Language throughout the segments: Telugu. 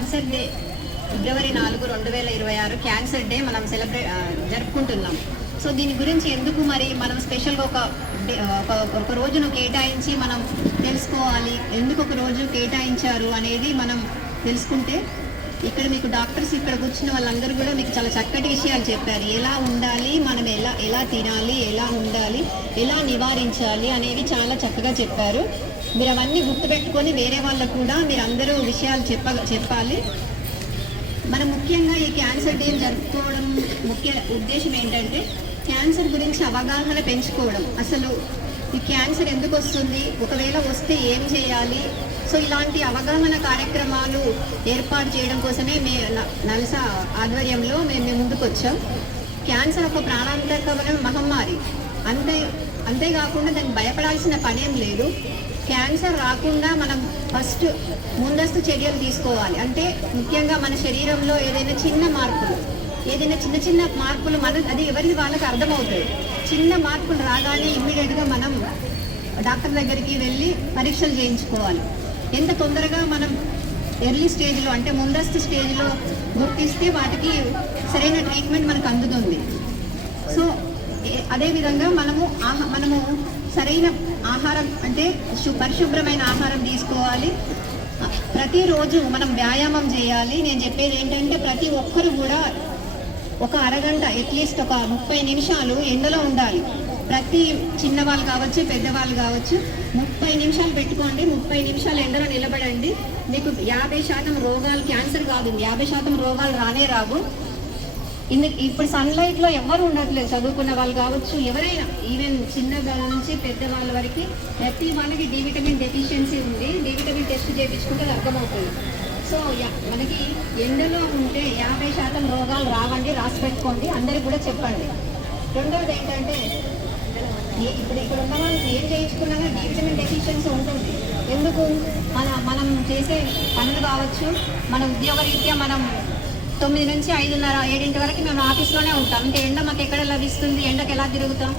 క్యాన్సర్ డే ఫిబ్రవరి 4, 2026 క్యాన్సర్ డే మనం జరుపుకుంటున్నాం. సో దీని గురించి ఎందుకు మరి మనం స్పెషల్గా ఒక రోజును కేటాయించి మనం తెలుసుకోవాలి, ఎందుకు ఒక రోజు కేటాయించారు అనేది మనం తెలుసుకుంటే, ఇక్కడ మీకు డాక్టర్స్ ఇక్కడ కూర్చున్న వాళ్ళందరూ కూడా మీకు చాలా చక్కటి విషయాలు చెప్పారు. ఎలా ఉండాలి, మనం ఎలా తినాలి, ఎలా ఉండాలి, ఎలా నివారించాలి అనేవి చాలా చక్కగా చెప్పారు. మీరు అవన్నీ గుర్తుపెట్టుకొని వేరే వాళ్ళకు కూడా మీరు అందరూ విషయాలు చెప్పాలి. మనం ముఖ్యంగా ఈ క్యాన్సర్ డే జరుపుకోవడం ముఖ్య ఉద్దేశం ఏంటంటే క్యాన్సర్ గురించి అవగాహన పెంచుకోవడం. అసలు ఈ క్యాన్సర్ ఎందుకు వస్తుంది, ఒకవేళ వస్తే ఏం చేయాలి, సో ఇలాంటి అవగాహన కార్యక్రమాలు ఏర్పాటు చేయడం కోసమే నల్సా ఆధ్వర్యంలో మేము ముందుకు వచ్చాం. క్యాన్సర్ ఒక ప్రాణాంతకమైన మహమ్మారి, అంతేకాకుండా దానికి భయపడాల్సిన పనేం లేదు. క్యాన్సర్ రాకుండా మనం ఫస్ట్ ముందస్తు చర్యలు తీసుకోవాలి. అంటే ముఖ్యంగా మన శరీరంలో ఏదైనా చిన్న మార్పులు అది ఎవరికి వాళ్ళకి అర్థమవుతుంది. చిన్న మార్పులు రాగానే ఇమ్మీడియట్గా మనం డాక్టర్ దగ్గరికి వెళ్ళి పరీక్షలు చేయించుకోవాలి. ఎంత తొందరగా మనం ఎర్లీ స్టేజ్లో అంటే ముందస్తు స్టేజ్లో గుర్తిస్తే వాటికి సరైన ట్రీట్మెంట్ మనకు అందుతుంది. సో అదేవిధంగా మనము సరైన ఆహారం అంటే పరిశుభ్రమైన ఆహారం తీసుకోవాలి. ప్రతిరోజు మనం వ్యాయామం చేయాలి. నేను చెప్పేది ఏంటంటే ప్రతి ఒక్కరు కూడా ఒక అరగంట అట్లీస్ట్ ఒక 30 నిమిషాలు ఎండలో ఉండాలి. ప్రతి చిన్నవాళ్ళు కావచ్చు, పెద్దవాళ్ళు కావచ్చు, 30 నిమిషాలు పెట్టుకోండి. 30 నిమిషాలు ఎండలో నిలబడండి. మీకు 50% రోగాలు, క్యాన్సర్ కాదు 50% రోగాలు రానే రావు. ఇప్పుడు సన్లైట్లో ఎవరు ఉండట్లేదు, చదువుకున్న వాళ్ళు కావచ్చు, ఎవరైనా ఈవెన్ చిన్న వాళ్ళ నుంచి పెద్దవాళ్ళ వరకు ప్రతి వాళ్ళకి డి విటమిన్ డెఫిషియన్సీ ఉంది. డి విటమిన్ టెస్ట్ చేయించుకుంటే అర్థమవుతుంది. సో మనకి ఎండలో ఉంటే 50% రోగాలు రావండి, రాసి పెట్టుకోండి, అందరికి కూడా చెప్పండి. రెండవది ఏంటంటే ఇక్కడ ఉన్న వాళ్ళు ఏం చేయించుకున్నా డి విటమిన్ డెఫిషియన్సీ ఉంటుంది. ఎందుకు మనం చేసే పనులు కావచ్చు, మన ఉద్యోగరీత్యా మనం 9 నుంచి 5:30, 7 వరకు మేము ఆఫీస్లోనే ఉంటాం. ఇంకా ఎండ మాకు ఎక్కడ లభిస్తుంది, ఎండకు ఎలా తిరుగుతాం?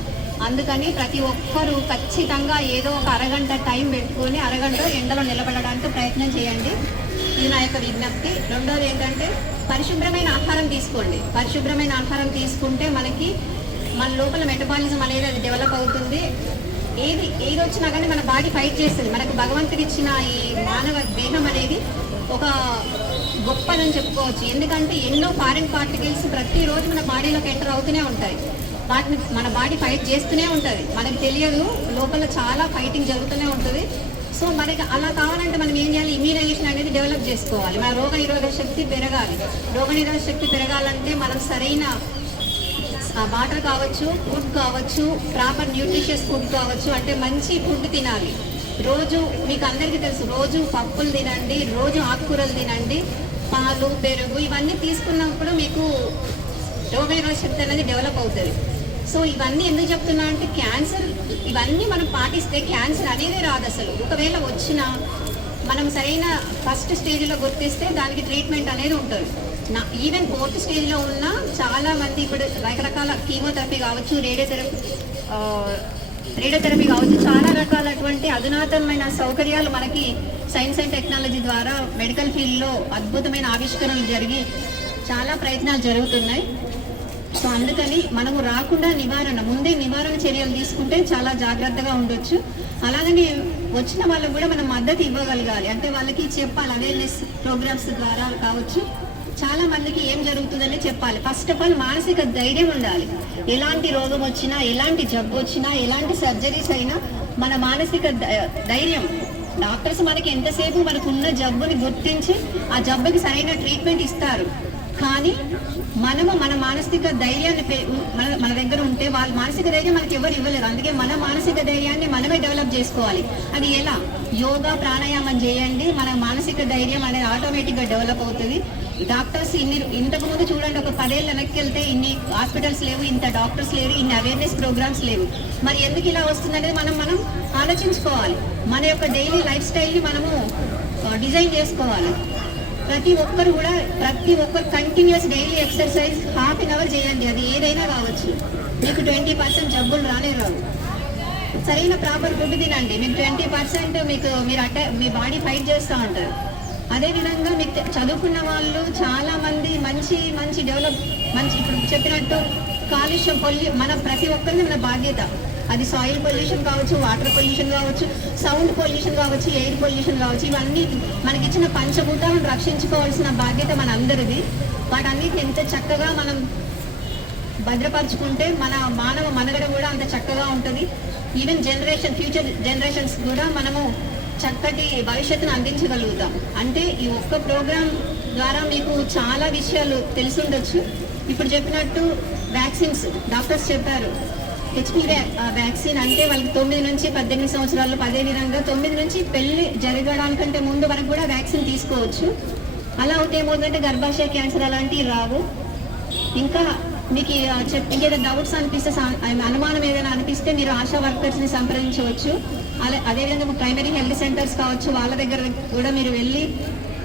అందుకని ప్రతి ఒక్కరూ ఖచ్చితంగా ఏదో ఒక అరగంట టైం పెట్టుకొని అరగంట ఎండలో నిలబడడానికి ప్రయత్నం చేయండి. ఇది నా యొక్క విజ్ఞప్తి. రెండోది ఏంటంటే పరిశుభ్రమైన ఆహారం తీసుకోండి. పరిశుభ్రమైన ఆహారం తీసుకుంటే మన లోపల మెటబాలిజం అనేది అది డెవలప్ అవుతుంది. ఏది వచ్చినా కానీ మన బాడీ ఫైట్ చేస్తుంది. మనకు భగవంతుడు ఇచ్చిన ఈ మానవ దేహం అనేది ఒక గొప్పదని చెప్పుకోవచ్చు. ఎందుకంటే ఎన్నో ఫారిన్ పార్టికల్స్ ప్రతిరోజు మన బాడీలోకి ఎంటర్ అవుతూనే ఉంటాయి. వాటిని మన బాడీ ఫైట్ చేస్తూనే ఉంటుంది. మనకు తెలియదు, లోపల చాలా ఫైటింగ్ జరుగుతూనే ఉంటుంది. సో మనకి అలా కావాలంటే మనం ఏం చేయాలి, ఇమ్యూనైజేషన్ అనేది డెవలప్ చేసుకోవాలి. మన రోగనిరోధక శక్తి పెరగాలి. రోగనిరోధక శక్తి పెరగాలంటే మనం సరైన వాటర్ కావచ్చు, ఫుడ్ కావచ్చు, ప్రాపర్ న్యూట్రిషియస్ ఫుడ్ కావచ్చు, అంటే మంచి ఫుడ్ తినాలి. రోజు మీకు అందరికీ తెలుసు, రోజు పప్పులు తినండి, రోజు ఆకుకూరలు తినండి, పాలు, పెరుగు ఇవన్నీ తీసుకున్నప్పుడు మీకు రోగనిరోధక శక్తి అనేది డెవలప్ అవుతుంది. సో ఇవన్నీ ఎందుకు చెప్తున్నా అంటే క్యాన్సర్ ఇవన్నీ మనం పాటిస్తే క్యాన్సర్ అనేది రాదు. అసలు ఒకవేళ వచ్చినా మనం సరైన ఫస్ట్ స్టేజ్లో గుర్తిస్తే దానికి ట్రీట్మెంట్ అనేది ఉంటుంది. ఈవెన్ 4th స్టేజ్లో ఉన్న చాలామంది ఇప్పుడు రకరకాల కీమోథెరపీ కావచ్చు, రేడియోథెరపీ కావచ్చు, చాలా రకాలటువంటి అధునాతనమైన సౌకర్యాలు మనకి సైన్స్ అండ్ టెక్నాలజీ ద్వారా మెడికల్ ఫీల్డ్లో అద్భుతమైన ఆవిష్కరణలు జరిగి చాలా ప్రయత్నాలు జరుగుతున్నాయి. సో అందుకని మనము రాకుండా ముందే నివారణ చర్యలు తీసుకుంటే చాలా జాగ్రత్తగా ఉండొచ్చు. అలాగని వచ్చిన వాళ్ళకు కూడా మనం మద్దతు ఇవ్వగలగాలి. అంటే వాళ్ళకి చెప్పాలి, అవేర్నెస్ ప్రోగ్రామ్స్ ద్వారా కావచ్చు, చాలా మందికి ఏం జరుగుతుందని చెప్పాలి. ఫస్ట్ ఆఫ్ ఆల్ మానసిక ధైర్యం ఉండాలి. ఎలాంటి రోగం వచ్చినా, ఎలాంటి జబ్బు వచ్చినా, ఎలాంటి సర్జరీస్ అయినా మన మానసిక ధైర్యం, డాక్టర్స్ మనకి ఎంతసేపు మనకున్న జబ్బుని గుర్తించి ఆ జబ్బుకి సరైన ట్రీట్మెంట్ ఇస్తారు. కానీ మన మానసిక ధైర్యాన్ని మన దగ్గర ఉంటే వాళ్ళ మానసిక ధైర్యం మనకి ఎవరు ఇవ్వలేరు. అందుకే మన మానసిక ధైర్యాన్ని మనమే డెవలప్ చేసుకోవాలి. అది ఎలా? యోగా, ప్రాణాయామం చేయండి, మన మానసిక ధైర్యం అనేది ఆటోమేటిక్గా డెవలప్ అవుతుంది. డాక్టర్స్ ఇంతకుముందు చూడండి, ఒక 10 ఏళ్ళు వెనక్కి వెళ్తే ఇన్ని హాస్పిటల్స్ లేవు, ఇంత డాక్టర్స్ లేరు, ఇన్ని అవేర్నెస్ ప్రోగ్రామ్స్ లేవు. మరి ఎందుకు ఇలా వస్తుందనేది మనం ఆలోచించుకోవాలి. మన యొక్క డైలీ లైఫ్ స్టైల్ని మనము డిజైన్ చేసుకోవాలి. ప్రతి ఒక్కరు కంటిన్యూస్ డైలీ ఎక్సర్సైజ్ 1/2 అవర్ చేయండి. అది ఏదైనా కావచ్చు. మీకు 20% జబ్బులు రానే రావు. సరైన ప్రాపర్ ఫుడ్ తినండి. మీకు 20% మీ బాడీ ఫైట్ చేస్తూ ఉంటారు. అదేవిధంగా మీకు చదువుకున్న వాళ్ళు చాలామంది మంచి మంచి మంచి ఇప్పుడు చెప్పినట్టు కాలుష్యం మన ప్రతి ఒక్కరిని మన బాధ్యత. అది సాయిల్ పొల్యూషన్ కావచ్చు, వాటర్ పొల్యూషన్ కావచ్చు, సౌండ్ పొల్యూషన్ కావచ్చు, ఎయిర్ పొల్యూషన్ కావచ్చు, ఇవన్నీ మనకిచ్చిన పంచభూతాలను రక్షించుకోవాల్సిన బాధ్యత మన అందరిది. వాటన్నిటిని ఎంత చక్కగా మనం భద్రపరుచుకుంటే మన మానవ మనుగడ కూడా అంత చక్కగా ఉంటుంది. ఈవెన్ ఫ్యూచర్ జనరేషన్స్ కూడా మనము చక్కటి భవిష్యత్తును అందించగలుగుతాం. అంటే ఈ ఒక్క ప్రోగ్రాం ద్వారా మీకు చాలా విషయాలు తెలిసుండొచ్చు. ఇప్పుడు చెప్పినట్టు వ్యాక్సిన్స్ డాక్టర్స్ చెప్పారు. హెచ్పివి వ్యాక్సిన్ అంటే వాళ్ళకి 9 నుంచి 18 సంవత్సరాలు, అదేవిధంగా 9 నుంచి పెళ్లి జరగడానికంటే ముందు వరకు కూడా వ్యాక్సిన్ తీసుకోవచ్చు. అలా అవుతే ఏమవుతుందంటే గర్భాశయ క్యాన్సర్ అలాంటివి రావు. ఇంకా మీకు ఇంకేదైనా డౌట్స్ అనిపిస్తే, అనుమానం ఏదైనా అనిపిస్తే మీరు ఆశా వర్కర్స్ని సంప్రదించవచ్చు. అదేవిధంగా ప్రైమరీ హెల్త్ సెంటర్స్ కావచ్చు, వాళ్ళ దగ్గర కూడా మీరు వెళ్ళి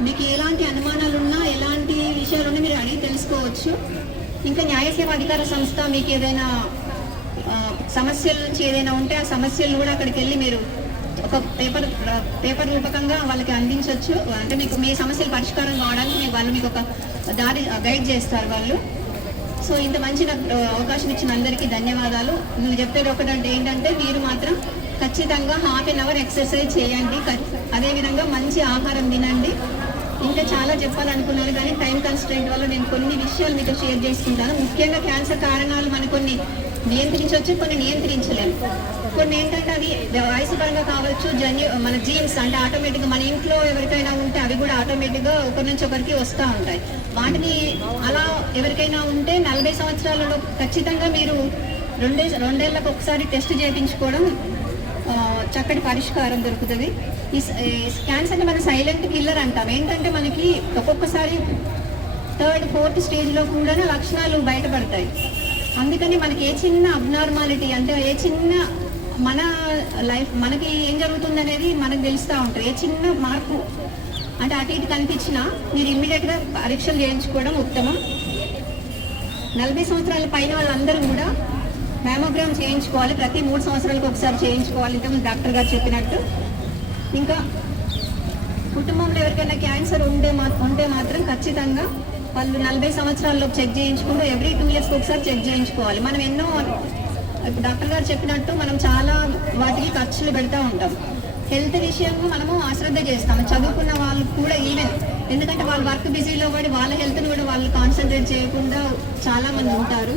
మీకు ఎలాంటి అనుమానాలు ఉన్నా, ఎలాంటి విషయాలున్నా మీరు అడిగి తెలుసుకోవచ్చు. ఇంకా న్యాయ సేవా అధికార సంస్థ మీకు ఏదైనా సమస్యల నుంచి ఏదైనా ఉంటే ఆ సమస్యలు కూడా అక్కడికి వెళ్ళి మీరు ఒక పేపర్ రూపకంగా వాళ్ళకి అందించవచ్చు. అంటే మీకు మీ సమస్యలు పరిష్కారం కావడానికి వాళ్ళు మీకు ఒక గైడ్ చేస్తారు వాళ్ళు. సో ఇంత మంచి అవకాశం ఇచ్చిన అందరికీ ధన్యవాదాలు. మీరు చెప్పేది ఒకటంటే ఏంటంటే మీరు మాత్రం ఖచ్చితంగా 1/2 అవర్ ఎక్సర్సైజ్ చేయండి, అదేవిధంగా మంచి ఆహారం తినండి. ఇంకా చాలా చెప్పాలనుకున్నాను కానీ టైం కన్స్ట్రెంట్ వల్ల నేను కొన్ని విషయాలు మీతో షేర్ చేసుకుంటాను. ముఖ్యంగా క్యాన్సర్ కారణాలు మనం కొన్ని నియంత్రించవచ్చు, కొన్ని నియంత్రించలేము. కొన్ని ఏంటంటే అవి వయసు పరంగా కావచ్చు, మన జీన్స్ అంటే ఆటోమేటిక్గా మన ఇంట్లో ఎవరికైనా ఉంటే అవి కూడా ఆటోమేటిక్గా ఒకరి నుంచి ఒకరికి వస్తూ ఉంటాయి. వాటిని అలా ఎవరికైనా ఉంటే 40 సంవత్సరాలలో ఖచ్చితంగా మీరు రెండేళ్లకు ఒకసారి టెస్ట్ చేయించుకోవడం చక్కటి పరిష్కారం దొరుకుతుంది. ఈ క్యాన్సర్ని మనం సైలెంట్ కిల్లర్ అంటాం. ఏంటంటే మనకి ఒక్కొక్కసారి 3rd, 4th స్టేజ్లో కూడా లక్షణాలు బయటపడతాయి. అందుకని మనకి ఏ చిన్న అబ్నార్మాలిటీ అంటే ఏ చిన్న మన లైఫ్ మనకి ఏం జరుగుతుంది అనేది మనకు తెలుస్తూ ఉంటుంది. ఏ చిన్న మార్పు అంటే అటు ఇటు కనిపించినా మీరు ఇమ్మీడియట్గా పరీక్షలు చేయించుకోవడం ఉత్తమం. 40 సంవత్సరాల పైన వాళ్ళందరూ కూడా మ్యామోగ్రామ్ చేయించుకోవాలి. ప్రతి 3 సంవత్సరాలకు ఒకసారి చేయించుకోవాలి, ఇంతకుముందు డాక్టర్ గారు చెప్పినట్టు. ఇంకా కుటుంబంలో ఎవరికైనా క్యాన్సర్ ఉంటే మాత్రం ఖచ్చితంగా వాళ్ళు 40 సంవత్సరాల్లో చెక్ చేయించుకుంటూ ఎవ్రీ 2 ఇయర్స్కి ఒకసారి చెక్ చేయించుకోవాలి. మనం ఎన్నో డాక్టర్ గారు చెప్పినట్టు మనం చాలా వాటికి ఖర్చులు పెడతా ఉంటాం. హెల్త్ విషయంలో మనము అశ్రద్ధ చేస్తాము. చదువుకున్న వాళ్ళు కూడా ఈవెన్, ఎందుకంటే వాళ్ళు వర్క్ బిజీలో పడి వాళ్ళ హెల్త్ని కూడా వాళ్ళు కాన్సన్ట్రేట్ చేయకుండా చాలామంది ఉంటారు.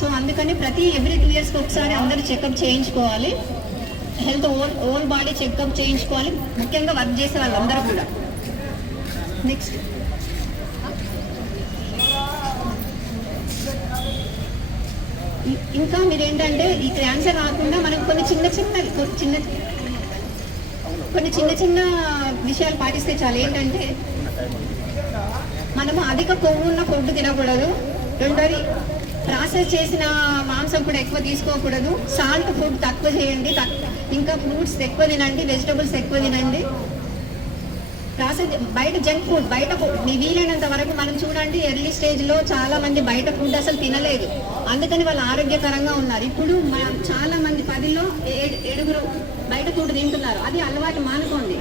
సో అందుకని ఎవ్రీ 2 ఇయర్స్కి ఒకసారి అందరూ చెకప్ చేయించుకోవాలి. హెల్త్ ఓల్ బాడీ చెకప్ చేయించుకోవాలి, ముఖ్యంగా వర్క్ చేసే వాళ్ళందరూ కూడా. నెక్స్ట్ ఇంకా మీరు ఏంటంటే ఈ క్యాన్సర్ రాకుండా మనం కొన్ని చిన్న చిన్న విషయాలు పాటిస్తే చాలు. ఏంటంటే మనము అధిక కొవ్వు ఉన్న ఫుడ్ తినకూడదు. రెండోది ప్రాసెస్ చేసిన మాంసం కూడా ఎక్కువ తీసుకోకూడదు. సాల్ట్ ఫుడ్ తక్కువ చేయండి. ఇంకా ఫ్రూట్స్ ఎక్కువ తినండి, వెజిటబుల్స్ ఎక్కువ తినండి. బయట జంక్ ఫుడ్, మీ వీలైనంత వరకు మనం చూడండి ఎర్లీ స్టేజ్లో చాలా మంది బయట ఫుడ్ అసలు తినలేదు, అందుకని వాళ్ళు ఆరోగ్యకరంగా ఉన్నారు. ఇప్పుడు చాలా మంది 10లో 7 బయట ఫుడ్ తింటున్నారు. అది అలవాటు మానుకోండి.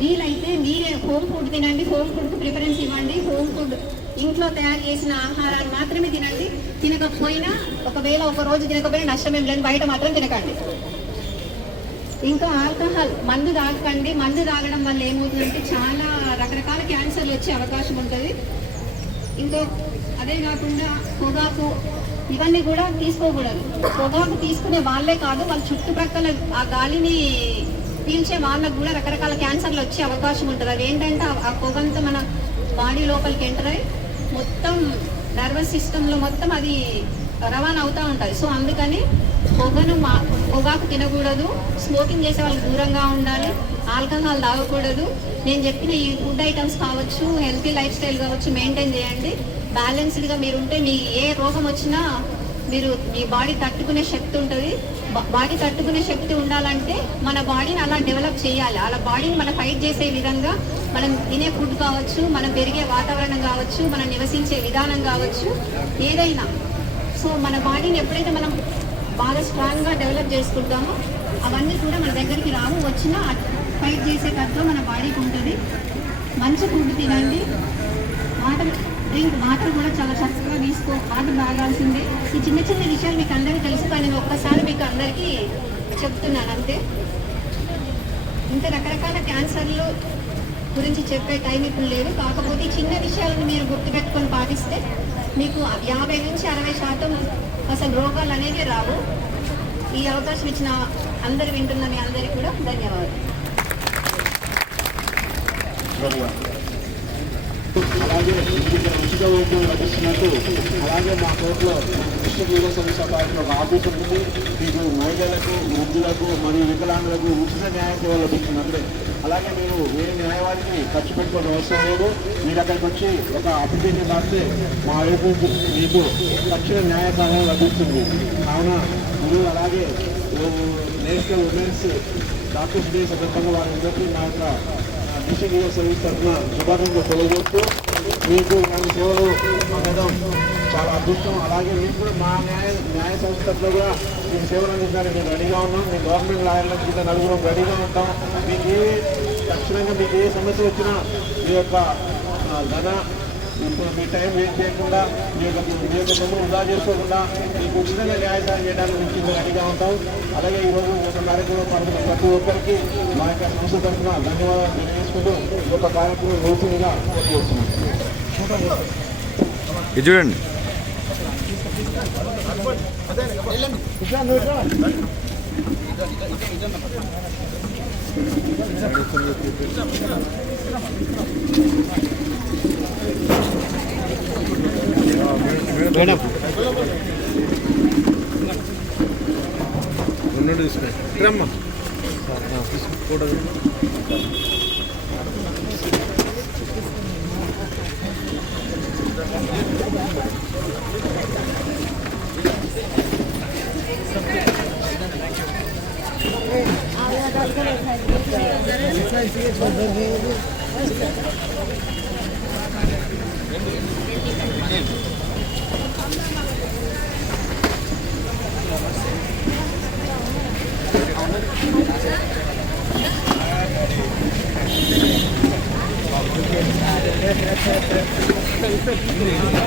వీలైతే మీరే హోమ్ ఫుడ్ తినండి, హోమ్ ఫుడ్కి ప్రిఫరెన్స్ ఇవ్వండి. హోమ్ ఫుడ్ ఇంట్లో తయారు చేసిన ఆహారాన్ని మాత్రమే తినండి. తినకపోయినా ఒకవేళ ఒక రోజు తినకపోయినా నష్టమేం లేదు, బయట మాత్రం తినకండి. ఇంకా ఆల్కహాల్, మందు తాగకండి. మందు తాగడం వల్ల ఏమవుతుందంటే చాలా రకరకాల క్యాన్సర్లు వచ్చే అవకాశం ఉంటుంది. ఇంకా అదే కాకుండా పొగాకు ఇవన్నీ కూడా తీసుకోకూడదు. పొగాకు తీసుకునే వాళ్ళే కాదు, వాళ్ళ చుట్టుప్రక్కల ఆ గాలిని పీల్చే వాళ్ళకు కూడా రకరకాల క్యాన్సర్లు వచ్చే అవకాశం ఉంటుంది. అది ఏంటంటే ఆ పొగంతా మన బాడీ లోపలికి ఎంటర్ అయ్యి మొత్తం నర్వస్ సిస్టంలో మొత్తం అది రవాణా అవుతూ ఉంటుంది. సో అందుకని పొగాకు తినకూడదు. స్మోకింగ్ చేసే వాళ్ళకి దూరంగా ఉండాలి. ఆల్కహాల్ తాగకూడదు. నేను చెప్పిన ఈ ఫుడ్ ఐటమ్స్ కావచ్చు, హెల్తీ లైఫ్ స్టైల్ కావచ్చు మెయింటైన్ చేయండి. బ్యాలెన్స్డ్గా మీరుంటే మీ ఏ రోగం వచ్చినా మీ బాడీ తట్టుకునే శక్తి ఉంటుంది. బాడీ తట్టుకునే శక్తి ఉండాలంటే మన బాడీని అలా డెవలప్ చేయాలి. అలా బాడీని మనం ఫైట్ చేసే విధంగా మనం తినే ఫుడ్ కావచ్చు, మనం పెరిగే వాతావరణం కావచ్చు, మనం నివసించే విధానం కావచ్చు, ఏదైనా. సో మన బాడీని ఎప్పుడైతే మనం బాగా స్ట్రాంగ్గా డెవలప్ చేసుకుంటామో అవన్నీ కూడా మన దగ్గరికి రావు. వచ్చినా ఫైట్ చేసే కథలో మన బాడీకి ఉంటుంది. మంచి ఫుడ్ తినండి, వాటర్ కూడా చాలా చక్కగా వాటర్ తాగాల్సిందే. ఈ చిన్న చిన్న విషయాలు మీకు అందరికీ తెలుసు, కానీ నేను ఒక్కసారి మీకు అందరికీ చెప్తున్నాను అంతే. ఇంత రకరకాల క్యాన్సర్లు గురించి చెప్పే టైం ఇప్పుడు లేదు. కాకపోతే చిన్న విషయాలను మీరు గుర్తుపెట్టుకొని పాటిస్తే మీకు 50 నుంచి 60% అసలు రోగాలు అనేవి రావు. ఈ అవకాశం ఇచ్చిన అందరు వింటున్న మీ అందరికీ కూడా ధన్యవాదాలు. అలాగే ఉచిత వైద్యం లభిస్తున్నట్టు అలాగే మా కోర్టులో డిస్ట్రిక్ట్ లీగల్ సర్వీస్ అథారిటీ ఒక ఆఫీస్ ఉంటుంది. మీకు మహిళలకు, వృద్ధులకు మరియు వికలాంగులకు ఉచిత న్యాయ సేవ లభిస్తున్నట్లే. అలాగే మీరు ఏ న్యాయవాదిని ఖర్చు పెట్టుకోవడం అవసరం లేదు. మీరు అక్కడికి వచ్చి ఒక అప్లికేషన్ రాస్తే మా వైపు మీకు తక్షణ న్యాయ సహాయం లభిస్తుంది. కావున మీరు అలాగే నేషనల్ ఉమెన్స్ డాక్టర్స్ డే సందర్భంగా వారందరికీ మా యొక్క డిస్ట్రిక్ట్ లీగల్ సర్వీస్ తరఫున శుభాకాంక్షలు తెలియజేస్తూ మీకు మన సేవలు అందడం చాలా అదృష్టం. అలాగే మీకు కూడా మా న్యాయ సంస్థలో కూడా మీకు సేవలు అందించడానికి మేము రెడీగా ఉన్నాం. మేము గవర్నమెంట్ లాయర్ల కింద నలుగురం రెడీగా ఉంటాం. మీకు తక్షణంగా మీకు ఏ సమస్య వచ్చినా మీ యొక్క ఇప్పుడు మీ టైం వేస్ట్ చేయకుండా మీ యొక్క సొమ్ము వృధా చేసుకోకుండా మీకు ఉచితంగా న్యాయసాయం చేయడానికి మేము రెడీగా ఉంటాం. అలాగే ఈరోజు ఒక కార్యక్రమం పాల్గొన్న ప్రతి ఒక్కరికి మా యొక్క సంస్థ తరఫున ధన్యవాదాలు తెలియజేసుకుంటూ ఒక కార్యక్రమం నూతనంగా చేస్తున్నాం. చూడండి మేడం ఉన్నట్టు తీసుకోండి రమ్మా ఫోటో Thank you.